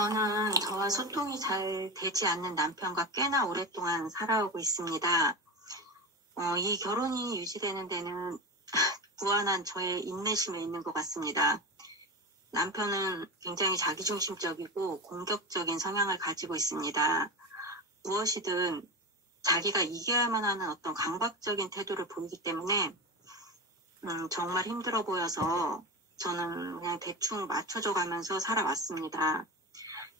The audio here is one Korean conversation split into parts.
저는 저와 소통이 잘 되지 않는 남편과 꽤나 오랫동안 살아오고 있습니다. 이 결혼이 유지되는 데는 무한한 저의 인내심에 있는 것 같습니다. 남편은 굉장히 자기중심적이고 공격적인 성향을 가지고 있습니다. 무엇이든 자기가 이겨야만 하는 어떤 강박적인 태도를 보이기 때문에 정말 힘들어 보여서 저는 그냥 대충 맞춰줘 가면서 살아왔습니다.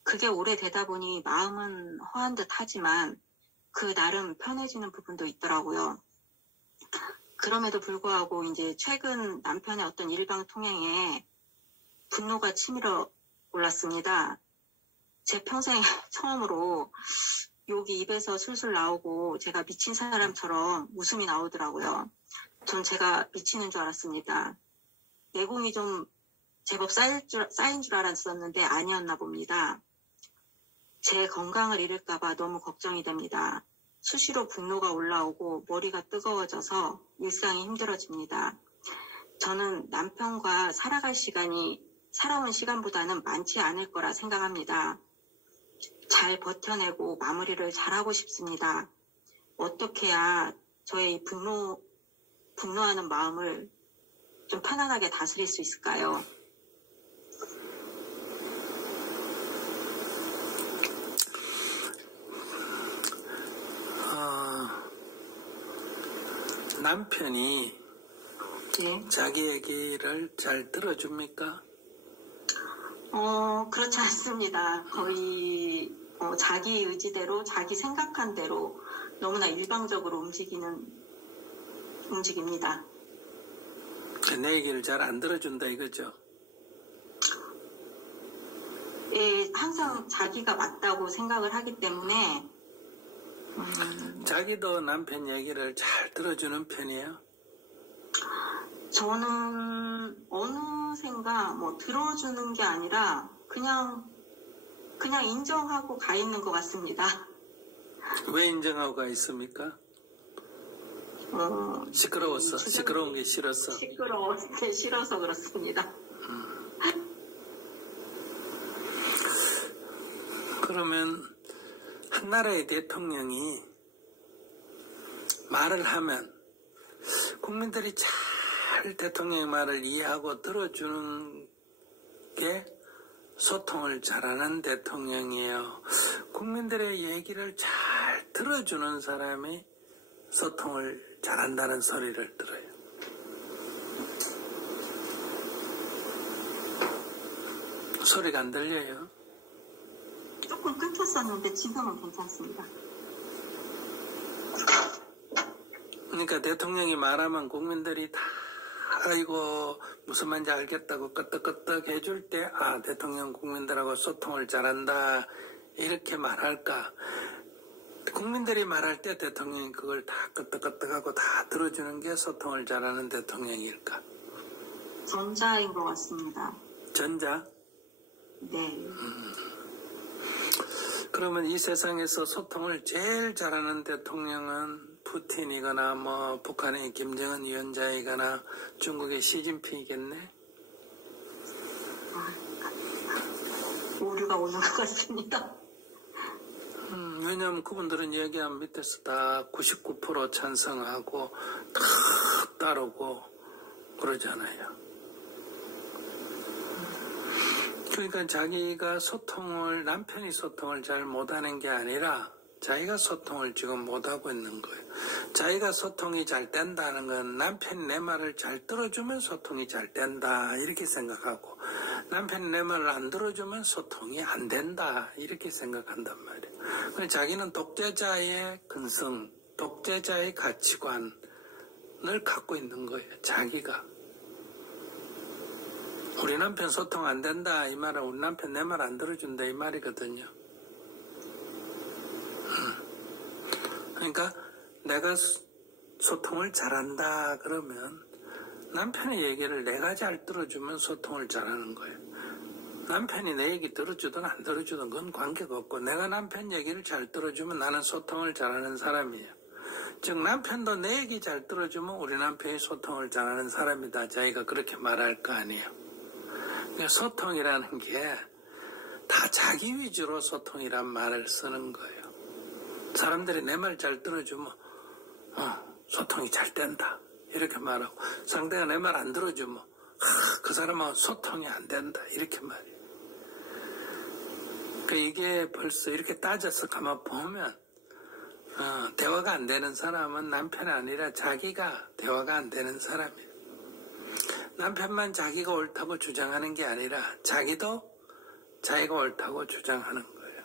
그게 오래되다 보니 마음은 허한 듯 하지만 그 나름 편해지는 부분도 있더라고요. 그럼에도 불구하고 이제 최근 남편의 어떤 일방통행에 분노가 치밀어 올랐습니다. 제 평생 처음으로 욕이 입에서 술술 나오고 제가 미친 사람처럼 웃음이 나오더라고요. 전 제가 미치는 줄 알았습니다. 내공이 좀 제법 쌓인 줄 알았었는데 아니었나 봅니다. 제 건강을 잃을까봐 너무 걱정이 됩니다. 수시로 분노가 올라오고 머리가 뜨거워져서 일상이 힘들어집니다. 저는 남편과 살아갈 시간이 살아온 시간보다는 많지 않을 거라 생각합니다. 잘 버텨내고 마무리를 잘하고 싶습니다. 어떻게 해야 저의 이 분노하는 마음을 좀 편안하게 다스릴 수 있을까요? 남편이 네. 자기 얘기를 잘 들어줍니까? 그렇지 않습니다. 거의 자기 의지대로 자기 생각한 대로 너무나 일방적으로 움직입니다. 내 얘기를 잘 안 들어준다 이거죠? 예, 항상 자기가 맞다고 생각을 하기 때문에 자기도 남편 얘기를 잘 들어주는 편이에요? 저는 어느샌가 들어주는 게 아니라 그냥 인정하고 가 있는 것 같습니다. 왜 인정하고 가 있습니까? 시끄러웠어? 시끄러운 게 싫었어? 시끄러운 게 싫어서 그렇습니다. 그러면 한 나라의 대통령이 말을 하면 국민들이 잘 대통령의 말을 이해하고 들어주는 게 소통을 잘하는 대통령이에요. 국민들의 얘기를 잘 들어주는 사람이 소통을 잘한다는 소리를 들어요. 소리가 안 들려요? 조금 끊겼었는데 지금은 괜찮습니다. 그러니까 대통령이 말하면 국민들이 다 아이고 무슨 말인지 알겠다고 끄떡끄떡 해줄 때 대통령 국민들하고 소통을 잘한다 이렇게 말할까? 국민들이 말할 때 대통령이 그걸 다 끄떡끄떡하고 다 들어주는 게 소통을 잘하는 대통령일까? 전자인 것 같습니다. 전자? 네. 그러면 이 세상에서 소통을 제일 잘하는 대통령은 푸틴이거나 북한의 김정은 위원장이거나 중국의 시진핑이겠네? 오류가 오는 것 같습니다. 왜냐하면 그분들은 얘기한 밑에서 다 99% 찬성하고 다 따르고 그러잖아요. 그러니까 자기가 남편이 소통을 잘 못하는 게 아니라 자기가 소통을 지금 못하고 있는 거예요. 자기가 소통이 잘 된다는 건 남편이 내 말을 잘 들어주면 소통이 잘 된다 이렇게 생각하고 남편이 내 말을 안 들어주면 소통이 안 된다 이렇게 생각한단 말이에요. 그래서 자기는 독재자의 근성, 독재자의 가치관을 갖고 있는 거예요. 자기가. 우리 남편 소통 안 된다 이 말은 우리 남편 내 말 안 들어준다 이 말이거든요. 그러니까 내가 소통을 잘한다 그러면 남편의 얘기를 내가 잘 들어주면 소통을 잘하는 거예요. 남편이 내 얘기 들어주든 안 들어주든 그건 관계가 없고 내가 남편 얘기를 잘 들어주면 나는 소통을 잘하는 사람이에요. 즉 남편도 내 얘기 잘 들어주면 우리 남편이 소통을 잘하는 사람이다. 자기가 그렇게 말할 거 아니에요. 그러니까 소통이라는 게 다 자기 위주로 소통이란 말을 쓰는 거예요. 사람들이 내 말 잘 들어주면 소통이 잘 된다 이렇게 말하고, 상대가 내 말 안 들어주면 그 사람하고 소통이 안 된다 이렇게 말해요. 그러니까 이게 벌써 이렇게 따져서 가만 보면 대화가 안 되는 사람은 남편이 아니라 자기가 대화가 안 되는 사람이에요. 남편만 자기가 옳다고 주장하는 게 아니라 자기도 자기가 옳다고 주장하는 거예요.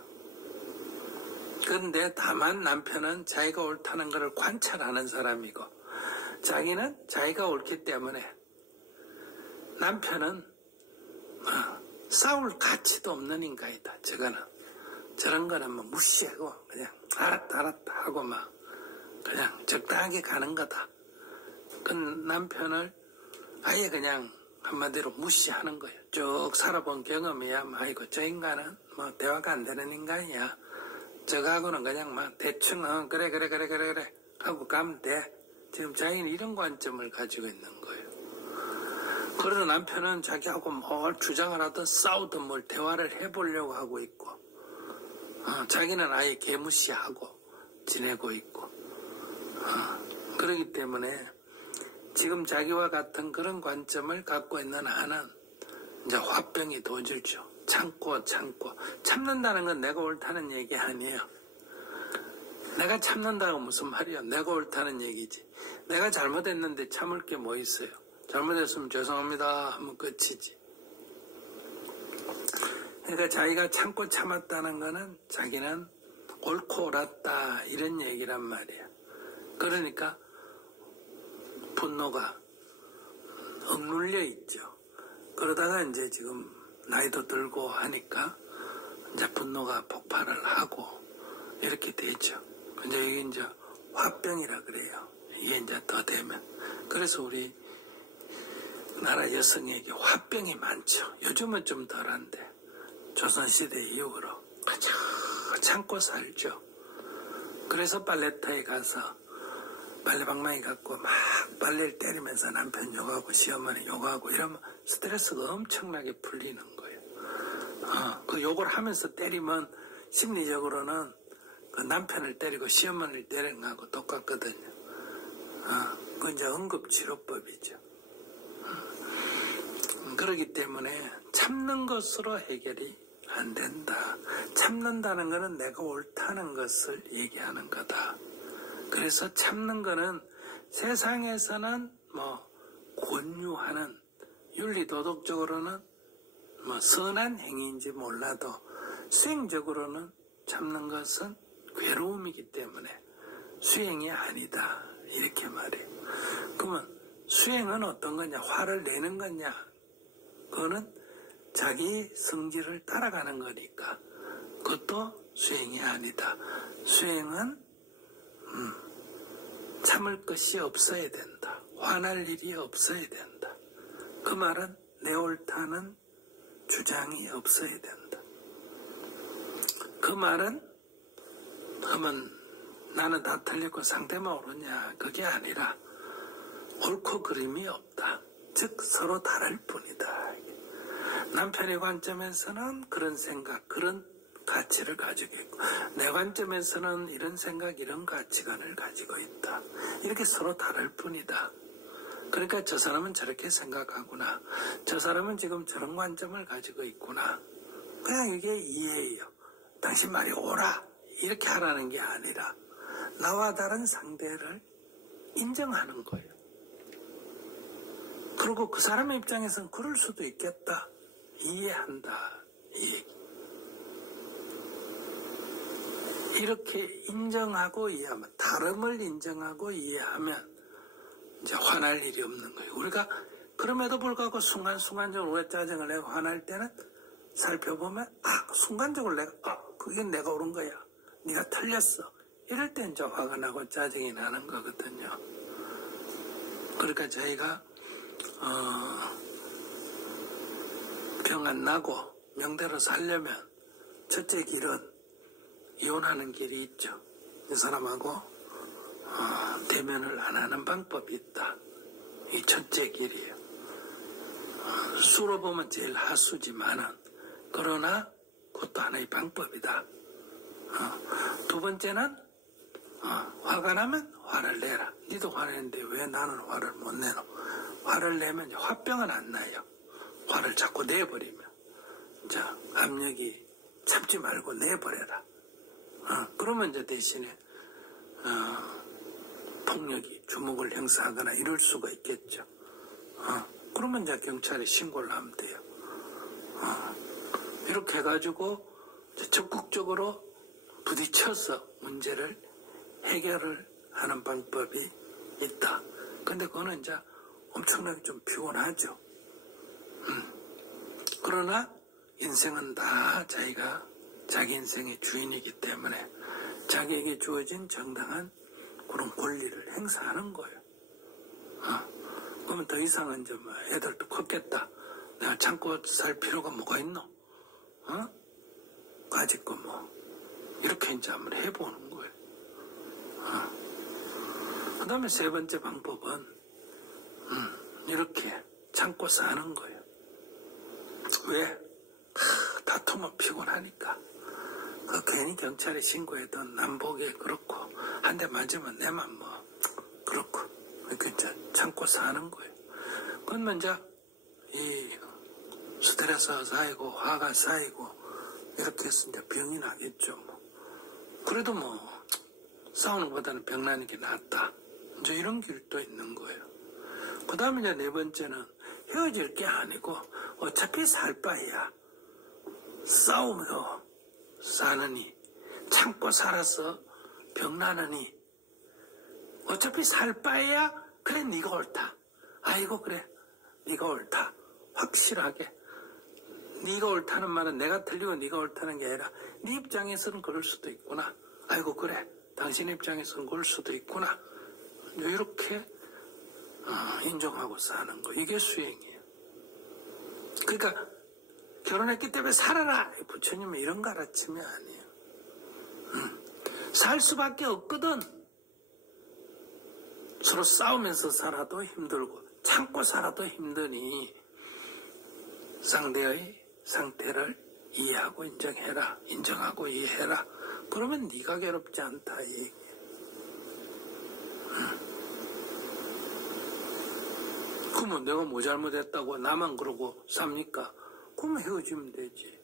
그런데 다만 남편은 자기가 옳다는 것을 관찰하는 사람이고, 자기는 자기가 옳기 때문에 남편은 싸울 가치도 없는 인간이다. 저런 거는 뭐 무시하고 그냥 알았다 하고 막 그냥 적당하게 가는 거다. 그 남편을 아예 그냥 한마디로 무시하는 거예요. 쭉 살아본 경험이야. 아이고 저 인간은 뭐 대화가 안 되는 인간이야. 저거하고는 그냥 막 대충 그래 하고 가면 돼. 지금 자기는 이런 관점을 가지고 있는 거예요. 그래서 남편은 자기하고 뭘 주장을 하든 싸우든 뭘 대화를 해보려고 하고 있고, 자기는 아예 개무시하고 지내고 있고, 그렇기 때문에 지금 자기와 같은 그런 관점을 갖고 있는 아는 이제 화병이 도질죠. 참고 참는다는 건 내가 옳다는 얘기 아니에요. 내가 참는다고 무슨 말이야. 내가 옳다는 얘기지. 내가 잘못했는데 참을 게 뭐 있어요. 잘못했으면 죄송합니다 하면 끝이지. 그러니까 자기가 참고 참았다는 거는 자기는 옳고 옳았다 이런 얘기란 말이야. 그러니까 분노가 억눌려 있죠. 그러다가 이제 지금 나이도 들고 하니까 이제 분노가 폭발을 하고 이렇게 되죠. 근데 이게 이제 화병이라 그래요. 이게 이제 더 되면. 그래서 우리 나라 여성에게 화병이 많죠. 요즘은 좀 덜한데 조선시대 이후로 그저 참고 살죠. 그래서 빨래터에 가서 빨래방망이 갖고 막 빨래를 때리면서 남편 욕하고 시어머니 욕하고 이러면 스트레스가 엄청나게 풀리는 거예요. 그 욕을 하면서 때리면 심리적으로는 그 남편을 때리고 시어머니를 때리는 거하고 똑같거든요. 그건 이제 응급치료법이죠. 그렇기 때문에 참는 것으로 해결이 안 된다. 참는다는 것은 내가 옳다는 것을 얘기하는 거다. 그래서 참는 거는 세상에서는 뭐 권유하는 윤리도덕적으로는 뭐 선한 행위인지 몰라도 수행적으로는 참는 것은 괴로움이기 때문에 수행이 아니다 이렇게 말해요. 그러면 수행은 어떤 거냐? 화를 내는 거냐? 그거는 자기 성질을 따라가는 거니까 그것도 수행이 아니다. 수행은 참을 것이 없어야 된다. 화날 일이 없어야 된다. 그 말은 내 옳다는 주장이 없어야 된다. 그 말은 하면 나는 다 틀리고 상대만 옳으냐 그게 아니라 옳고 그름이 없다. 즉 서로 다를 뿐이다. 남편의 관점에서는 그런 생각, 그런 가치를 가지고 있고 내 관점에서는 이런 생각, 이런 가치관을 가지고 있다. 이렇게 서로 다를 뿐이다. 그러니까 저 사람은 저렇게 생각하구나. 저 사람은 지금 저런 관점을 가지고 있구나. 그냥 이게 이해예요. 당신 말이 옳아. 이렇게 하라는 게 아니라 나와 다른 상대를 인정하는 거예요. 그리고 그 사람의 입장에서는 그럴 수도 있겠다. 이해한다. 이 얘기. 이렇게 인정하고 이해하면, 다름을 인정하고 이해하면 이제 화날 일이 없는 거예요. 우리가 그럼에도 불구하고 순간순간적으로 우리가 짜증을 내고 화날 때는 살펴보면 순간적으로 그게 내가 옳은 거야. 네가 틀렸어. 이럴 때 이제 화가 나고 짜증이 나는 거거든요. 그러니까 저희가 병 안 나고 명대로 살려면 첫째 길은 이혼하는 길이 있죠. 이 사람하고 대면을 안 하는 방법이 있다. 이 첫째 길이에요. 수로 보면 제일 하수지만은 그러나 그 그것도 하나의 방법이다. 두 번째는 화가 나면 화를 내라. 니도 화내는데 왜 나는 화를 못 내노? 화를 내면 화병은 안 나요. 화를 자꾸 내버리면 이제 압력이 참지 말고 내버려라. 그러면 이제 대신에 폭력이 주먹을 행사하거나 이럴 수가 있겠죠. 그러면 이제 경찰에 신고를 하면 돼요. 이렇게 해가지고 적극적으로 부딪혀서 문제를 해결을 하는 방법이 있다. 근데 그거는 이제 엄청나게 좀 피곤하죠. 그러나 인생은 다 자기가 자기 인생의 주인이기 때문에 자기에게 주어진 정당한 그런 권리를 행사하는 거예요. 그러면 더 이상은 이제 뭐 애들도 컸겠다. 내가 참고 살 필요가 뭐가 있노? 가지고 뭐 이렇게 이제 한번 해보는 거예요. 그 다음에 세 번째 방법은 이렇게 참고 사는 거예요. 왜? 다투면 피곤하니까. 괜히 경찰에 신고해도 남보기에 그렇고 한 대 맞으면 내만 뭐 그렇고 이렇게 이제 참고 사는 거예요. 그러면 이제 이 스트레스가 쌓이고 화가 쌓이고 이렇게 해서 이제 병이 나겠죠. 뭐. 그래도 뭐 싸우는 것보다는 병 나는 게 낫다. 이제 이런 길도 있는 거예요. 그 다음에 이제 네 번째는 헤어질 게 아니고 어차피 살 바에야 싸우며 사느니 참고 살아서 병 나느니 어차피 살 바에야 그래 네가 옳다. 아이고 그래 네가 옳다. 확실하게 네가 옳다는 말은 내가 틀리고 네가 옳다는 게 아니라 네 입장에서는 그럴 수도 있구나. 아이고 그래 당신 입장에서는 그럴 수도 있구나. 이렇게 인정하고 사는 거. 이게 수행이에요. 그러니까 결혼했기 때문에 살아라. 부처님은 이런 가르침이 아니에요. 살 수밖에 없거든. 서로 싸우면서 살아도 힘들고 참고 살아도 힘드니 상대의 상태를 이해하고 인정해라. 인정하고 이해해라. 그러면 네가 괴롭지 않다 이 얘기예요. 그러면 내가 뭐 잘못했다고 나만 그러고 삽니까? 그러면 헤어지면 되지.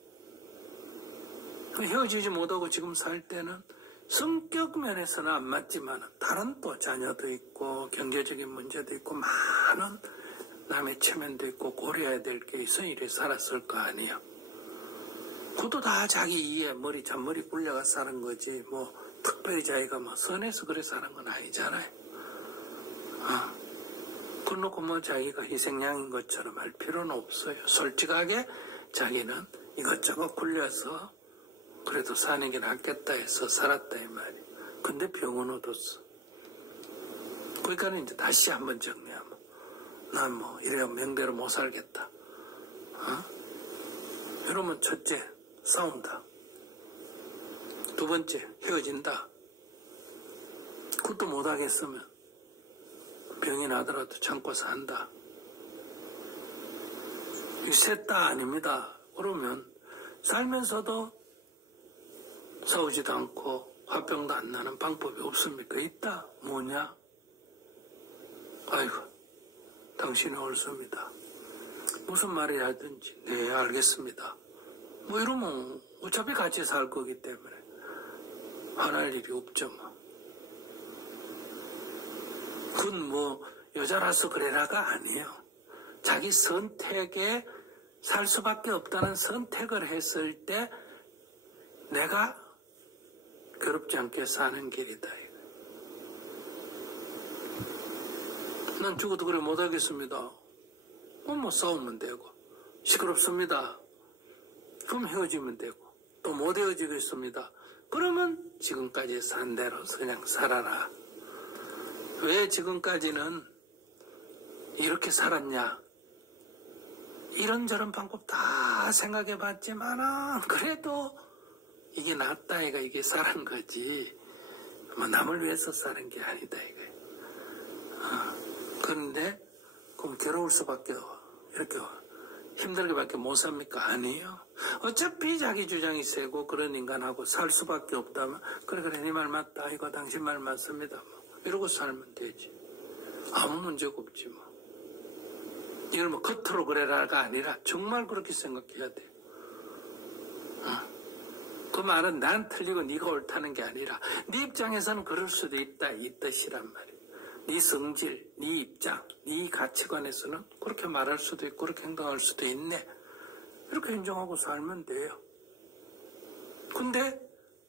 헤어지지 못하고 지금 살 때는 성격 면에서는 안 맞지만 다른 또 자녀도 있고 경제적인 문제도 있고 많은 남의 체면도 있고 고려해야 될 게 있어 이래 살았을 거 아니에요. 그것도 다 자기 이해 잔머리 굴려가 사는 거지 뭐 특별히 자기가 뭐 선해서 그래 사는 건 아니잖아요. 그러놓고 뭐 자기가 희생양인 것처럼 할 필요는 없어요. 솔직하게 자기는 이것저것 굴려서 그래도 사는 게 낫겠다 해서 살았다 이 말이에요. 근데 병은 얻었어. 그러니까 이제 다시 한번 정리하면 난 뭐 이래야 명대로 못 살겠다. 이러면 첫째 싸운다. 두 번째 헤어진다. 그것도 못하겠으면 병이 나더라도 참고 산다. 이 셋 다 아닙니다. 그러면 살면서도 싸우지도 않고 화병도 안 나는 방법이 없습니까? 있다. 뭐냐? 아이고 당신이 옳습니다. 무슨 말이 하든지 네 알겠습니다. 뭐 이러면 어차피 같이 살 거기 때문에 화날 일이 없죠 뭐. 그건 뭐 여자라서 그래라가 아니에요. 자기 선택에 살 수밖에 없다는 선택을 했을 때 내가 괴롭지 않게 사는 길이다. 난 죽어도 그래 못하겠습니다. 뭐 싸우면 되고 시끄럽습니다. 그럼 헤어지면 되고 또 못 헤어지겠습니다. 그러면 지금까지 산 대로 그냥 살아라. 왜 지금까지는 이렇게 살았냐? 이런저런 방법 다 생각해 봤지만은 그래도 이게 낫다 이가 이게 사는 거지 뭐 남을 위해서 사는 게 아니다 이거. 그런데 그럼 괴로울 수밖에 이렇게 힘들게밖에 못 삽니까? 아니에요. 어차피 자기 주장이 세고 그런 인간하고 살 수밖에 없다면 그래 네 말 맞다. 이거 당신 말 맞습니다. 뭐. 이러고 살면 되지. 아무 문제가 없지 뭐. 이걸 뭐 겉으로 그래라가 아니라 정말 그렇게 생각해야 돼. 그 말은 난 틀리고 네가 옳다는 게 아니라 네 입장에서는 그럴 수도 있다 이 뜻이란 말이야. 네 성질, 네 입장, 네 가치관에서는 그렇게 말할 수도 있고 그렇게 행동할 수도 있네. 이렇게 인정하고 살면 돼요. 근데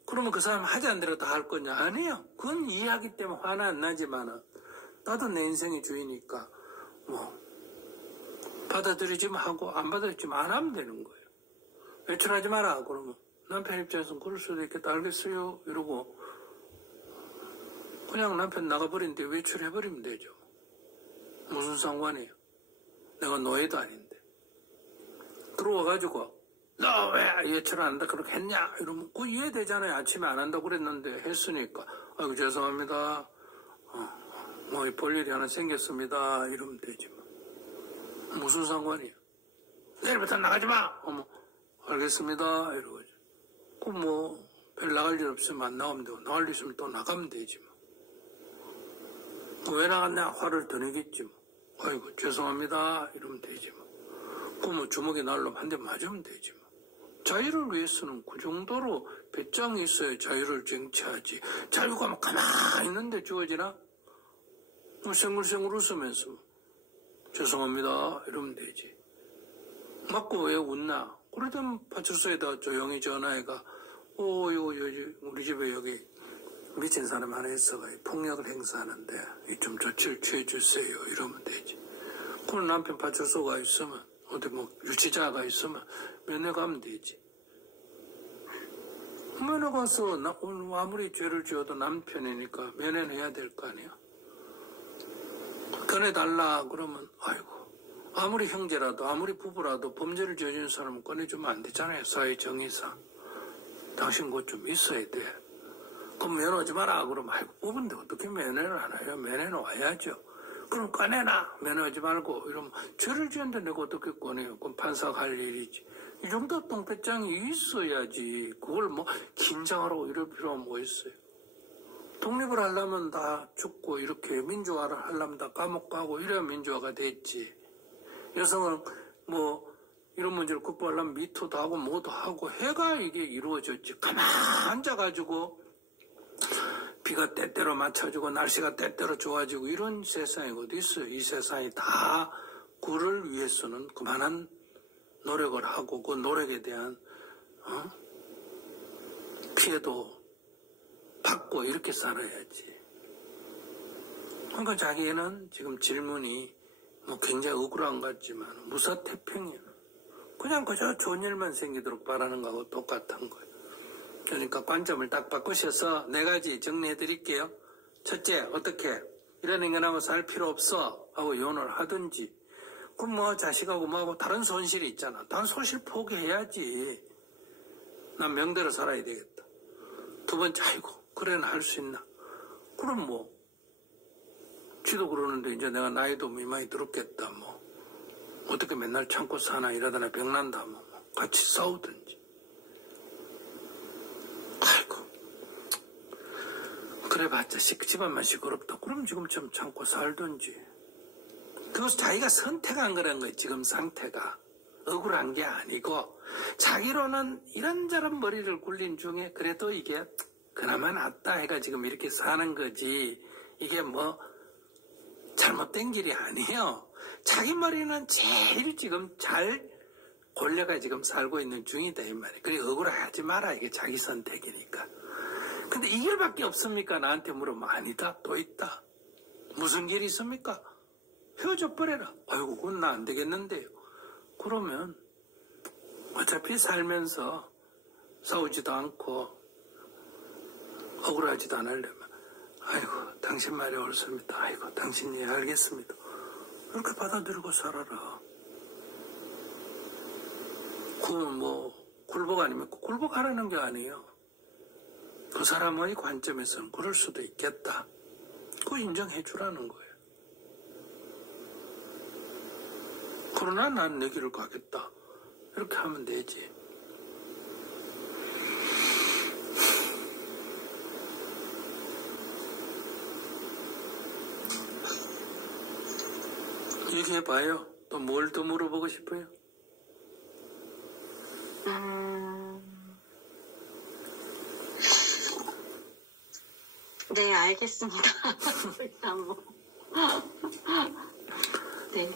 그러면 그 사람 하지 않은 대로 다 할 거냐? 아니에요. 그건 이해하기 때문에 화는 안 나지만은 나도 내 인생의 주인이니까 뭐 받아들이지만 하고 안 받아들이지만 안 하면 되는 거예요. 외출하지 마라 그러면 남편 입장에서는 그럴 수도 있겠다. 알겠어요 이러고 그냥 남편 나가버리는데 외출해버리면 되죠. 무슨 상관이에요. 내가 노예도 아닌데. 들어와가지고 너 왜 외출 안 한다 그렇게 했냐 이러면 그거 이해되잖아요. 아침에 안 한다고 그랬는데 했으니까 아이고 죄송합니다. 뭐 볼 일이 하나 생겼습니다. 이러면 되지 뭐. 무슨 상관이에요. 내일부터 나가지 마. 어머 알겠습니다. 이러고 그럼 뭐 별 나갈 일 없으면 안 나가면 되고 나갈 일 있으면 또 나가면 되지 뭐. 왜 나갔냐 화를 더 내겠지 뭐. 아이고 죄송합니다 이러면 되지 뭐. 그럼 주먹에 날로 한 대 맞으면 되지 뭐. 자유를 위해서는 그 정도로 배짱이 있어야 자유를 쟁취하지. 자유가 막 가만히 있는데 주어지나? 뭐 생글생글 웃으면서 죄송합니다 이러면 되지. 맞고 왜 웃나? 그러던 파출소에다 조용히 전화해가 우리 집에 여기 미친 사람 하나 있어가 폭력을 행사하는데 좀 조치를 취해주세요 이러면 되지. 그럼 남편 파출소가 있으면 어디 뭐 유치자가 있으면 면회 가면 되지. 면회 가서 아무리 죄를 지어도 남편이니까 면회는 해야 될 거 아니야. 꺼내달라 그러면 아이고 아무리 형제라도 아무리 부부라도 범죄를 저지른 사람은 꺼내주면 안 되잖아요. 사회 정의상. 당신 것 좀 있어야 돼. 그럼 면허하지 마라 그러면 아이고 부부인데 어떻게 면회를 안 해요. 면회는 와야죠. 그럼 꺼내놔. 면허하지 말고 이러면 죄를 지었는데 내가 어떻게 꺼내요. 그럼 판사가 할 일이지. 이 정도 똥배짱이 있어야지. 그걸 뭐 긴장하라고 이럴 필요가 뭐 있어요. 독립을 하려면 다 죽고 이렇게 민주화를 하려면 다 감옥 가고 이래야 민주화가 됐지. 여성은 뭐 이런 문제를 극복하려면 미투도 하고 뭐도 하고 해가 이게 이루어졌지. 가만 앉아가지고 비가 때때로 맞춰주고 날씨가 때때로 좋아지고 이런 세상이 어디 있어요. 이 세상이 다 그를 위해서는 그만한 노력을 하고 그 노력에 대한 피해도 받고 이렇게 살아야지. 그러니까 자기는 지금 질문이 뭐 굉장히 억울한 것 같지만 무사태평이에요. 그냥 그저 좋은 일만 생기도록 바라는 거하고 똑같은 거예요. 그러니까 관점을 딱 바꾸셔서 4가지 정리해 드릴게요. 첫째, 어떻게 이런 인간하고 살 필요 없어 하고 이혼을 하든지, 그럼 뭐 자식하고 뭐하고 다른 손실이 있잖아. 다른 손실 포기해야지. 난 명대로 살아야 되겠다. 두 번째, 아이고 그래는 할 수 있나. 그럼 뭐 지도 그러는데 이제 내가 나이도 많이 들었겠다. 뭐 어떻게 맨날 참고 사나 이러다가 병난다. 뭐 같이 싸우든지. 아이고 그래봤자 집안만 시끄럽다. 그럼 지금처럼 참고 살든지. 그것은 자기가 선택한 거란 거예요. 지금 상태가 억울한 게 아니고 자기로는 이런저런 머리를 굴린 중에 그래도 이게 그나마 낫다 해가 지금 이렇게 사는 거지. 이게 뭐 잘못된 길이 아니에요. 자기 머리는 제일 지금 잘 골려가 지금 살고 있는 중이다 이 말이에요. 그래 억울하지 마라. 이게 자기 선택이니까. 근데 이 길밖에 없습니까? 나한테 물으면 아니다. 또 있다. 무슨 길이 있습니까? 헤어져 버려라. 아이고 그건 나 안 되겠는데요. 그러면 어차피 살면서 싸우지도 않고 억울하지도 않으려면 아이고 당신 말이 옳습니다. 아이고 당신이 알겠습니다. 이렇게 받아들이고 살아라. 그건 뭐 굴복 아니면 굴복하라는 게 아니에요. 그 사람의 관점에서는 그럴 수도 있겠다. 그거 인정해 주라는 거예요. 그러나 난 내 길을 가겠다. 이렇게 하면 되지. 얘기해봐요. 또 뭘 더 물어보고 싶어요? 네, 알겠습니다. 일단 뭐. 네.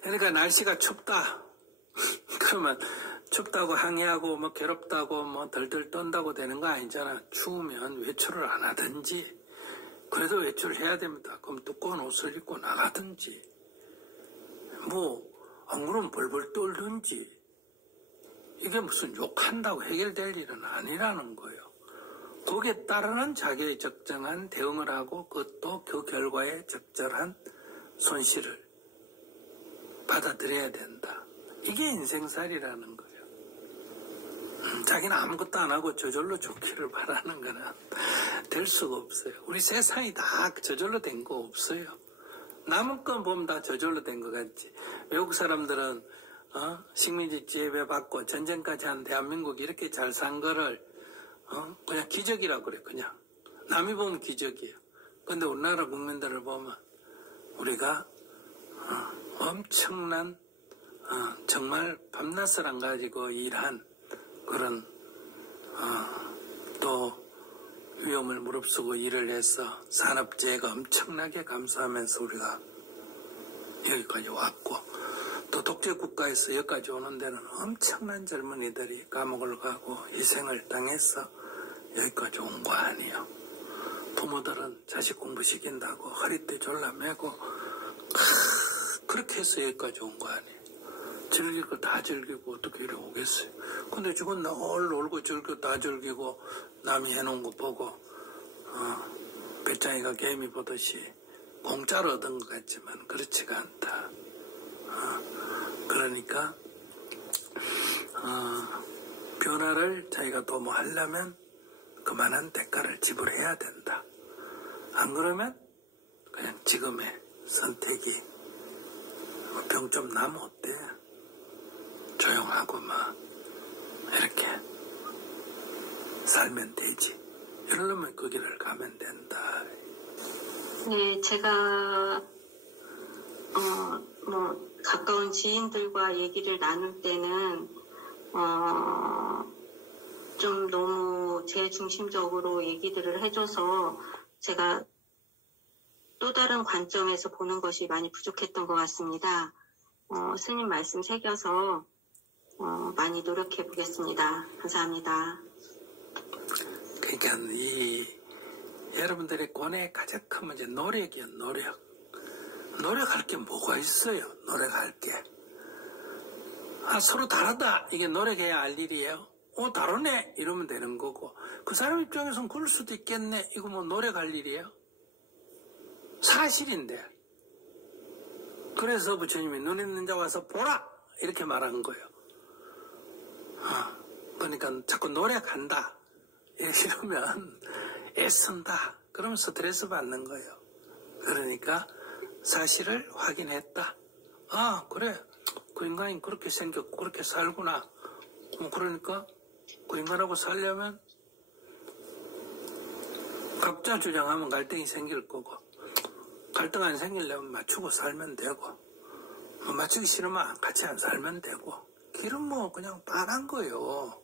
그러니까 날씨가 춥다. 그러면 춥다고 항의하고 뭐 괴롭다고 뭐 덜덜 떤다고 되는 거 아니잖아. 추우면 외출을 안 하든지, 그래도 외출을 해야 됩니다. 그럼 두꺼운 옷을 입고 나가든지, 뭐 안 그러면 벌벌 떨든지. 이게 무슨 욕한다고 해결될 일은 아니라는 거예요. 거기에 따르는 자기의 적정한 대응을 하고 그것도 그 결과에 적절한 손실을 받아들여야 된다. 이게 인생살이라는 거예요. 자기는 아무것도 안 하고 저절로 좋기를 바라는 거는 될 수가 없어요. 우리 세상이 다 저절로 된 거 없어요. 남은 건 보면 다 저절로 된 것 같지. 외국 사람들은 식민지 지배 받고 전쟁까지 한 대한민국이 이렇게 잘 산 거를 그냥 기적이라고 그래. 그냥 남이 보면 기적이에요. 근데 우리나라 국민들을 보면 우리가 엄청난 정말 밤낮을 안 가지고 일한 그런 또 위험을 무릅쓰고 일을 해서 산업재해가 엄청나게 감소하면서 우리가 여기까지 왔고, 또 독재국가에서 여기까지 오는 데는 엄청난 젊은이들이 감옥을 가고 희생을 당해서 여기까지 온 거 아니에요. 부모들은 자식 공부시킨다고 허리띠 졸라매고 그렇게 해서 여기까지 온 거 아니에요. 즐길 거 다 즐기고 어떻게 이래 오겠어요. 근데 지금 늘 놀고 즐기고 다 즐기고 남이 해놓은 거 보고 배짱이가 개미 보듯이 공짜로 얻은 것 같지만 그렇지가 않다. 그러니까 변화를 자기가 또 뭐 하려면 그만한 대가를 지불해야 된다. 안 그러면 그냥 지금의 선택이 병 좀 나면 어때? 조용하고 막 이렇게 살면 되지. 이러려면 그 길을 가면 된다. 네, 제가 뭐 가까운 지인들과 얘기를 나눌 때는 좀 너무 제 중심적으로 얘기들을 해줘서 제가 또 다른 관점에서 보는 것이 많이 부족했던 것 같습니다. 스님 말씀 새겨서 많이 노력해 보겠습니다. 감사합니다. 그러니까 여러분들의 고뇌의 가장 큰 문제 노력이요. 노력할 게 뭐가 있어요? 노력할 게. 서로 다르다. 이게 노력해야 할 일이에요. 다르네. 이러면 되는 거고. 그 사람 입장에서는 그럴 수도 있겠네. 이거 뭐 노력할 일이에요? 사실인데. 그래서 부처님이 눈 있는 자 와서 보라. 이렇게 말한 거예요. 그러니까 자꾸 노력한다. 이러면 애쓴다. 그러면 스트레스 받는 거예요. 그러니까 사실을 확인했다. 그래. 그 인간이 그렇게 생겼고 그렇게 살구나. 그러니까 그 인간하고 살려면 각자 주장하면 갈등이 생길 거고, 갈등 안 생기려면 맞추고 살면 되고, 맞추기 싫으면 같이 안 살면 되고, 길은 뭐 그냥 빤한 거예요.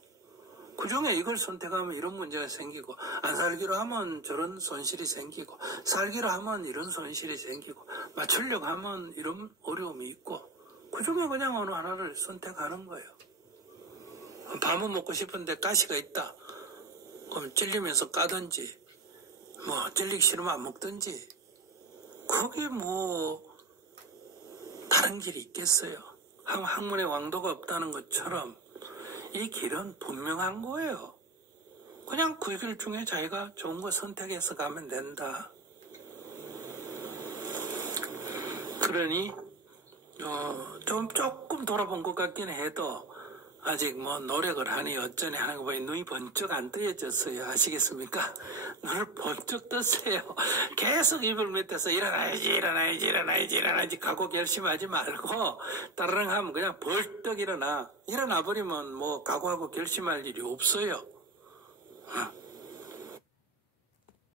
그 중에 이걸 선택하면 이런 문제가 생기고, 안 살기로 하면 저런 손실이 생기고, 살기로 하면 이런 손실이 생기고, 맞추려고 하면 이런 어려움이 있고, 그 중에 그냥 어느 하나를 선택하는 거예요. 밥은 먹고 싶은데 가시가 있다. 그럼 찔리면서 까든지, 찔리기 싫으면 안 먹든지, 그게 다른 길이 있겠어요. 학문의 왕도가 없다는 것처럼 이 길은 분명한 거예요. 그냥 그 길 중에 자기가 좋은 거 선택해서 가면 된다. 그러니 조금 돌아본 것 같긴 해도 아직 뭐 노력을 하니 어쩌니 하는 거 눈이 번쩍 안 뜨여졌어요. 아시겠습니까? 눈을 번쩍 떴어요. 계속 이불 밑에서 일어나야지 각오 결심하지 말고 따르릉 하면 그냥 벌떡 일어나 버리면 뭐 각오하고 결심할 일이 없어요.